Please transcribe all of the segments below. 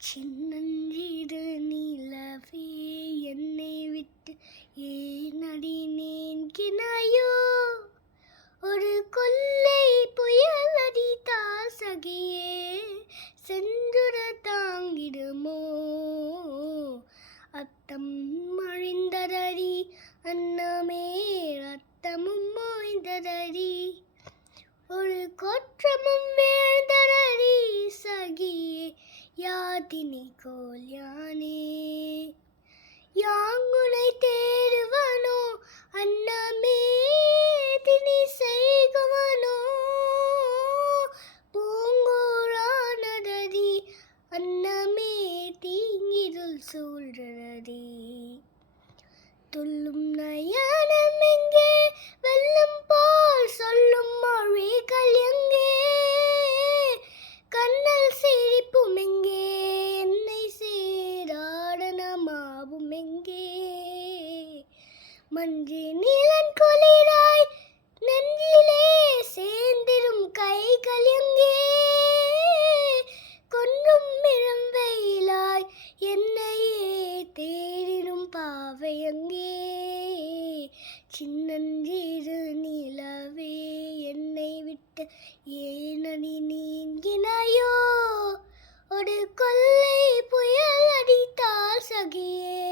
சின்னஞ்சிறு நிலவே என்னை விட்டு ஏனடி நீங்கினாயோ? ஒரு கொள்ளை புயல் அடித்தால் சகியே சென்றுட தாங்கிடுமோ? அத்தம் அழிந்ததடி அன்னமே ரத்தமும் மோய்ந்ததடி, ஒரு கொற்றமும் வீழ்ந்ததடி சகியே யாதினி கோல் யானே. யாங்குனை தேடுவனோ அன்னமே தினி செய்குவனோ? பூங்கோரானதடி அன்னமே தீங்கிருள் சூழ்ந்ததடி. துள்ளும் நயனம் எங்கே, வெள்ளம் போல் சொல்லும் மொழிகள் எங்கே? கண்ணல் சிரிப்பும் எங்கே, என்னை சேராடனமாவும் எங்கே? மஞ்சு நீலன் குளிராய் நெஞ்சிலே சேர்ந்திடும் கைகள் எங்கே? கொன்றும் இளம் வெயிலாய் என்னையே தேடிடும் பாவை எங்கே? சின்னஞ்சிறு நிலவே என்னை விட்டு ஏனடி நீங்கினாயோ? ஒரு கொள்ளை புயல் அடித்தால் சகியே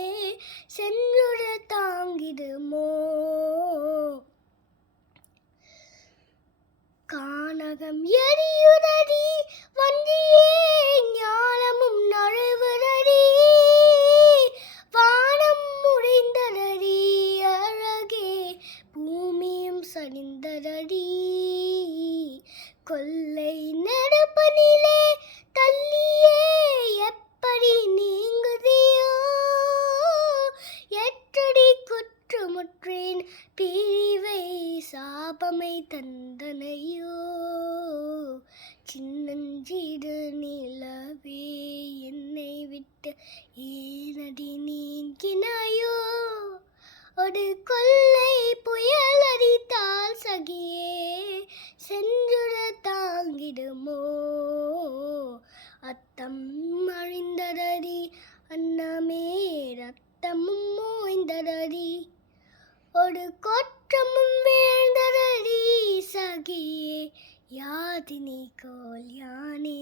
சென்றுட தாங்கிடுமோ? கானகம் எரியுதடி வஞ்சியே ஞானமும் நழுவுதடி, வானம் முடிந்ததடி அழகே பூமியும் சரிந்ததடி. கொள்ளை நெருப்பனிலே தள்ளியே எப்படி நீங்குதியோ? எட்டடி குற்றமுற்றேன் பிரிவை சாபமை தந்தனையோ? சின்னஞ்சிறு நிலவே என்னை விட்டு ஏனடி நீங்கினாயோ? ஒரு கொள்ளை புயல் அடித்தால் சகியே சென்றுட தாங்கிடுமோ? அத்தம் அழிந்ததடி அன்னமே ரத்தமும் மோய்ந்ததடி, ஒரு கொற்றமும் வீழ்ந்ததடி சகியே யாதினி கோல் யானே.